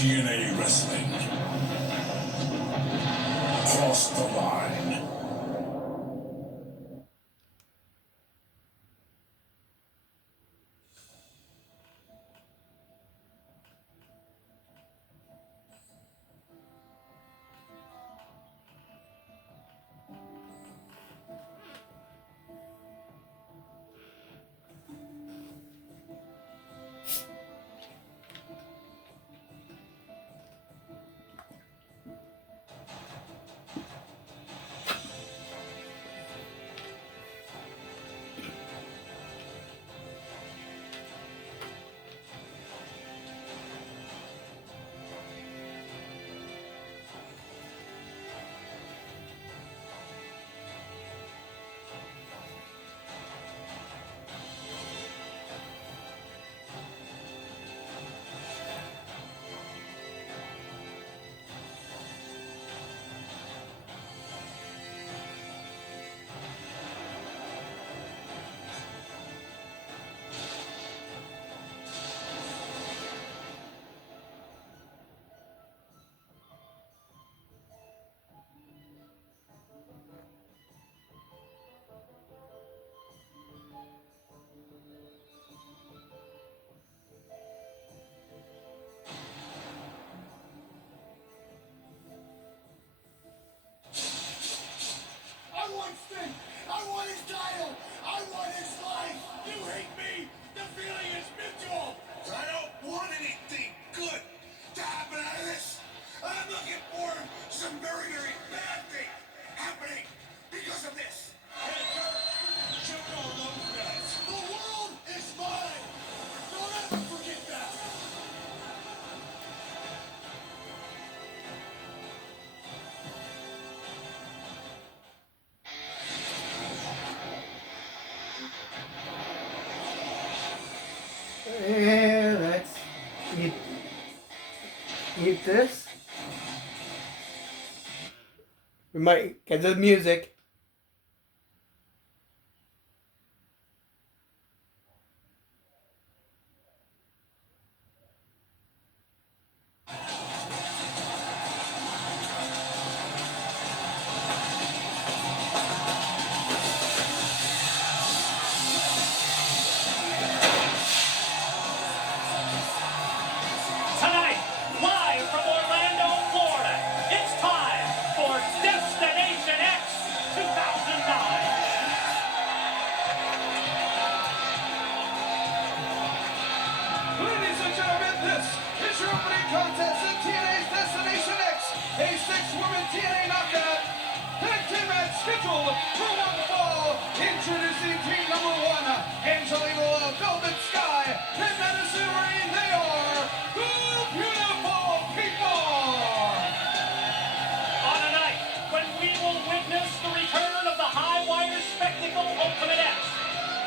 TNA Wrestling. Cross the line. I want his title! I want his life! You hate me! The feeling is mutual! I don't want anything good to happen out of this! I'm looking for some very, very bad things happening because of this! Shut all those guys! The world is mine! Don't ever forget that! Yeah, let's eat this. We might get the music. Tonight, live from Orlando, Florida, it's time for Destination X 2009. Ladies and gentlemen, this is your opening contest in TNA's Destination X, a six-woman TNA knockout. Tag team match scheduled for one fall. Introducing team number one, Angelina Love, Velvet Sky, and Madison Rain. They are the Beautiful People. On a night when we will witness the return of the high-wire spectacle Ultimate X.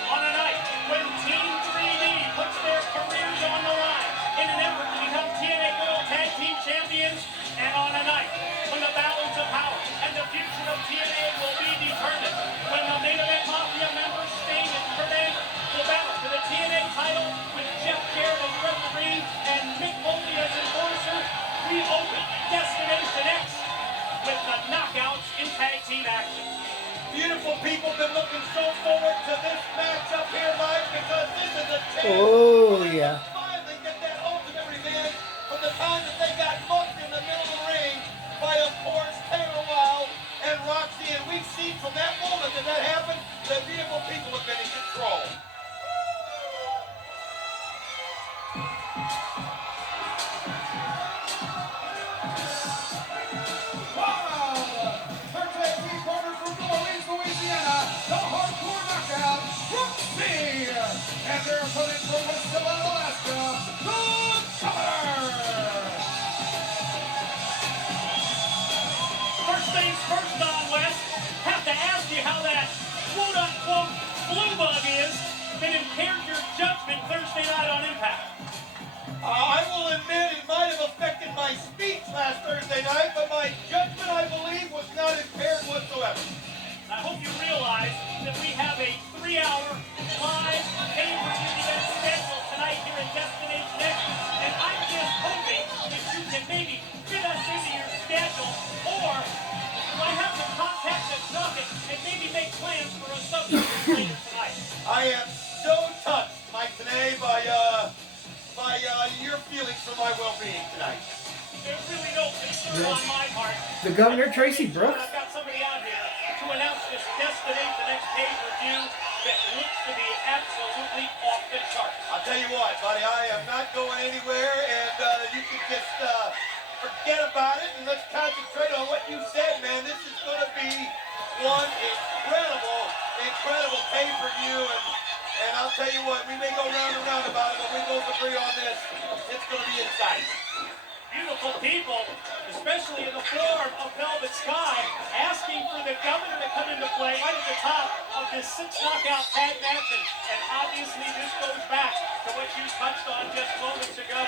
On a night when Team 3D puts their careers on the line in an effort to become TNA World Tag Team Champions. And on a night when the balance of power and the future of TNA will be determined. When the main event Mafia members Sting and Kurt Angle will battle for the TNA title with Jeff Jarrett as referee and Mick Foley as enforcer, we open Destination X with the knockouts in tag team action. Beautiful people been looking so forward to this matchup here, Mike, because this is a chance Oh yeah. to finally get that ultimate revenge from the time that they got mugged in the middle of the ring by, of course, Taylor Wilde and Roxxi. And we've seen from that moment that happened, the beautiful people have been in control. Wow! Her tag team partner from New Orleans, Louisiana, the hardcore knockout, Roxxi! And their opponent from Wasilla, Alaska, the Governor! First things first, Don West, have to ask you how that quote-unquote flu bug is that impaired your judgment Thursday night on Impact. I will admit it might have affected my speech last Thursday night, but my judgment, I believe, was not impaired whatsoever. I hope you realize that we have a 3-hour live pay-per-view event scheduled tonight here in Destination X, and I'm just hoping that you I am so touched, Mike, today by your feelings for my well-being tonight. There's really no concern on my part. The Governor, Tracy Brooks. I've got somebody out here to announce this Destination X pay-per-view that looks to be absolutely off the chart. I'll tell you what, buddy, I am not going anywhere, and you can just forget about it, and let's concentrate on what you said, man. This is going to be one incredible pay-per-view, and I'll tell you what, we may go round and round about it, but we both agree on this. It's going to be exciting. Beautiful people, especially in the form of Velvet Sky, asking for the Governor to come into play right at the top of this 6-knockout tag match. And obviously this goes back to what you touched on just moments ago.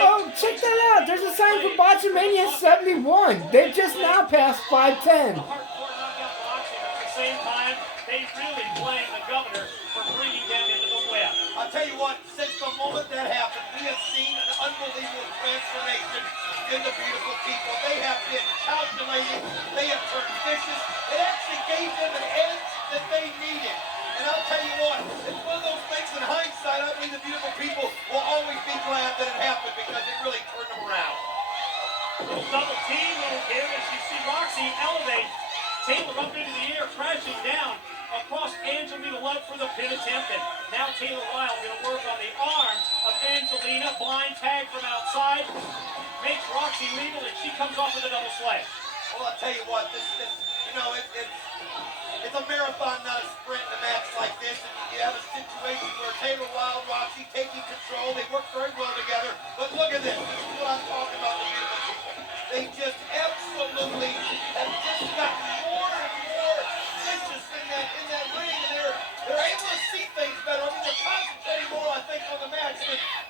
Oh, check that out. There's a sign for Botchamania 71. They just now passed 510. Hardcore knockout Roxxi, but at the same time, they really blame the Governor for bringing them into the web. I'll tell you what, since the moment that happened, we have seen an unbelievable transformation in the beautiful people. They have been calculating. They have turned vicious. It actually gave them an edge that they needed. And I'll tell you what, it's one of those things in hindsight, I believe the beautiful people will always be glad that it happened because it really turned them around. Little double team move here as you see Roxxi elevate Taylor up into the air, crashing down across Angelina Love for the pin attempt. And now Taylor Wilde going to work on the arm of Angelina. Blind tag from outside. Makes Roxxi legal, and she comes off with a double sledge. Well, I'll tell you what, it's a marathon, not a sprint in a match like this. And you have a situation where Taylor Wilde, Roxxi taking control. They work very well together. But look at this. This is what I'm talking about, the beautiful people. They just absolutely have just gotten more and more vicious in that ring. And they're able to see things better. I mean, they're concentrating more, I think, on the match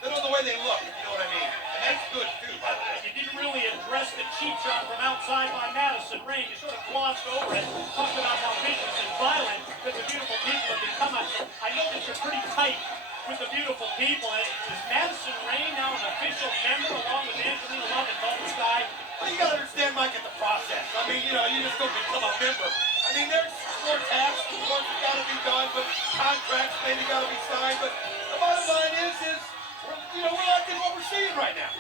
than on the way they look, if you know what I mean. And that's good, too, by the way. You didn't really address the cheap shot from outside by Madison Rain. You sort of glossed over it. Talked about how vicious and violent that the beautiful people have become. I know that you're pretty tight with the beautiful people. Is Madison Rain now an official member along with Angelina Love and Velvet Sky? Well, you gotta understand, Mike, at the process. I mean, you just don't become a member. I mean, there's more tasks, work that gotta be done, but contracts maybe gotta be signed. But the bottom line is we're liking what we're seeing right now.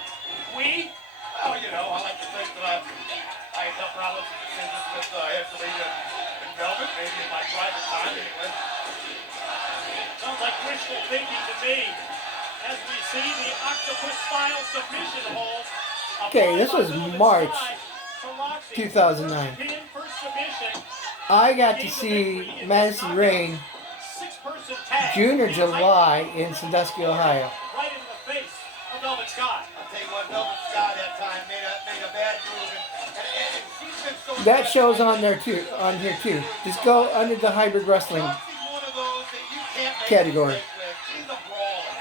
We? Well, I like to think that I have helped out with the decisions with Angelina and Velvet, maybe in my private time anyway. Sounds like wishful thinking to me. As we see the octopus style submission hold. Okay, this was March 2009. I got to see Madison Rain June or July in Sandusky, Ohio. Right in the face of Velvet Sky. I'll tell you what, Velvet Sky that time made a bad move, and she's been so That show's on there too, on here too. Just go under the hybrid wrestling Roxxi's one of those that you can't make category. a mistake with. She's a brawler.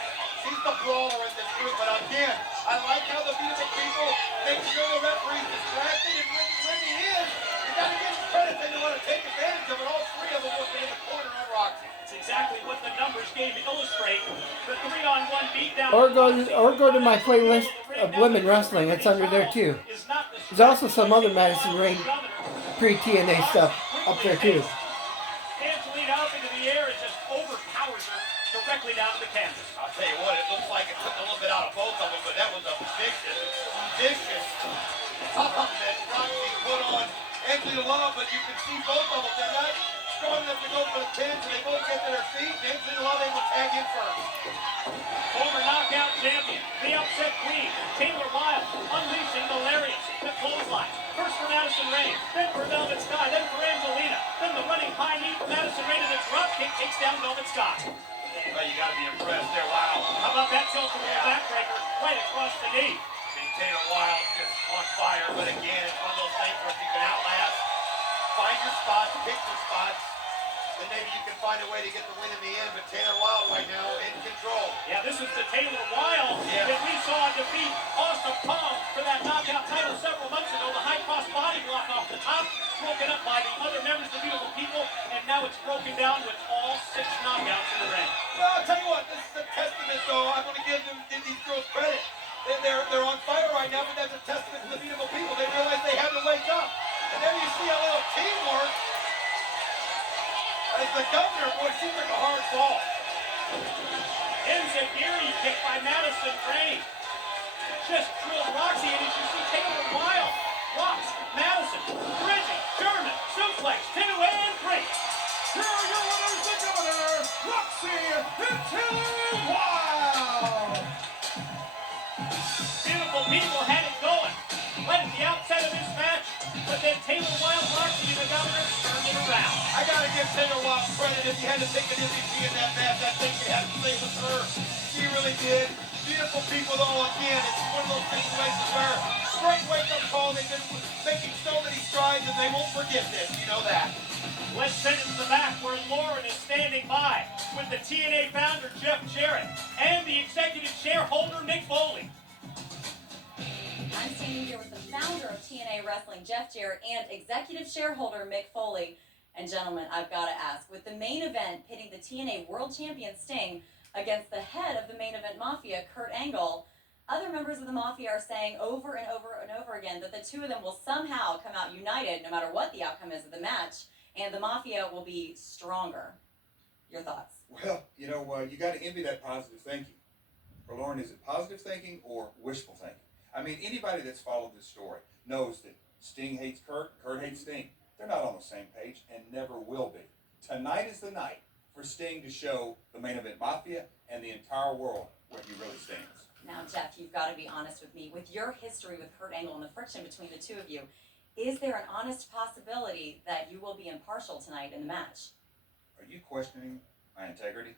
She's the brawler in this group. But again, I like how the beautiful people make sure the referee's distracted, and when he is, you gotta give him credit. They know how to take advantage of it. All three of them working in the corner on Roxxi. It's exactly what the numbers game illustrate. The 3-on-1 beatdown. Or go to my playlist of women wrestling. It's under there too. There's also some other Madison Rain pre-TNA stuff up there too. Angelina up into the air and just overpowers her directly down to the canvas. I'll tell you what, it looks like it took a little bit out of both of them, but that was a vicious pop that Roxxi put on Angelina Love, but you can see both of them. They're not strong enough to go for the pins, and they both get to their feet, and Angelina Love able to tag in first. Former knockout champion, the upset queen, Taylor Wilde, unleashing the lariats, the clothesline. First for Madison Rain, then for Velvet Sky, then for Angelina, then the running high knee for Madison Rain, and the drop kick takes down Velvet Sky. Well, you gotta be impressed there. Wow. How about that tilt-a-whirl backbreaker right across the knee? I mean, Taylor Wilde just on fire, but again, it's one of those things where if you can outlast, find your spots, pick your spots, then maybe you can find a way to get the win in the end. But Taylor Wilde right now in control. Yeah, this is the Taylor Wilde that we saw defeat Awesome Kong for that knockout title several months ago. The high cross body block off the top, broken up by the other members of the beautiful people, and now it's broken down with all 6 knockouts in the ring. Well, I'll tell you what, this is a testament, though. I'm going to give these girls credit. They're on fire right now, but that's a testament to the beautiful people. They realize they had to wake up. And there you see a little teamwork as the governor, boy, seems like a hard fall. Enziguri kick by Madison Rain. Just drilled Roxxi, and as you see Taylor Wilde, Rox, Madison, bridging, German, suplex, 2 and 3. Here are your winners, the governor, Roxxi and Taylor Wilde. Beautiful people had it going right at the outset of this match, but then Taylor Wilde, Roxxi, and the governor turned it around. I gotta give Taylor Wilde credit. If you had to take an MVP in that match, I think you had to say it was her. She really did. Beautiful people, though, again, it's one of those situations where great wake-up call. They've been making so many strides, and they won't forget this. You know that. Let's send it to the back where Lauren is standing by with the TNA founder, Jeff Jarrett, and the executive shareholder, Mick Foley. I'm standing here with the founder of TNA Wrestling, Jeff Jarrett, and executive shareholder, Mick Foley. And gentlemen, I've got to ask, with the main event pitting the TNA World Champion Sting against the head of the main event Mafia, Kurt Angle, other members of the Mafia are saying over and over and over again that the two of them will somehow come out united no matter what the outcome is of the match, and the Mafia will be stronger. Your thoughts? Well, you know, you got to envy that positive thinking. For Lauren, is it positive thinking or wishful thinking? I mean, anybody that's followed this story knows that Sting hates Kurt, Kurt hates Sting. They're not on the same page and never will be. Tonight is the night for Sting to show the main event Mafia and the entire world where he really stands. Now, Jeff, you've got to be honest with me. With your history with Kurt Angle and the friction between the two of you, is there an honest possibility that you will be impartial tonight in the match? Are you questioning my integrity?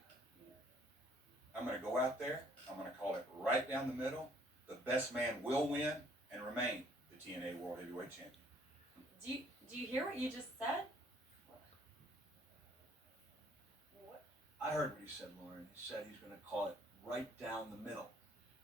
I'm going to go out there. I'm going to call it right down the middle. The best man will win and remain the TNA World Heavyweight Champion. Do you hear what you just said? I heard what he said, Lauren. He said he's going to call it right down the middle.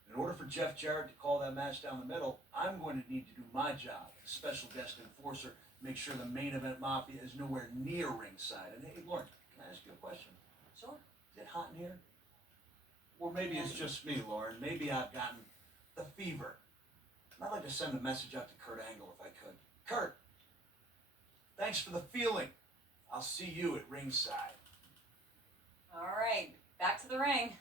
In order for Jeff Jarrett to call that match down the middle, I'm going to need to do my job as special guest enforcer, make sure the main event Mafia is nowhere near ringside. And hey, Lauren, can I ask you a question? Sure. Is it hot in here? Or maybe it's just me, Lauren. Maybe I've gotten the fever. I'd like to send a message out to Kurt Angle if I could. Kurt, thanks for the feeling. I'll see you at ringside. All right, back to the ring.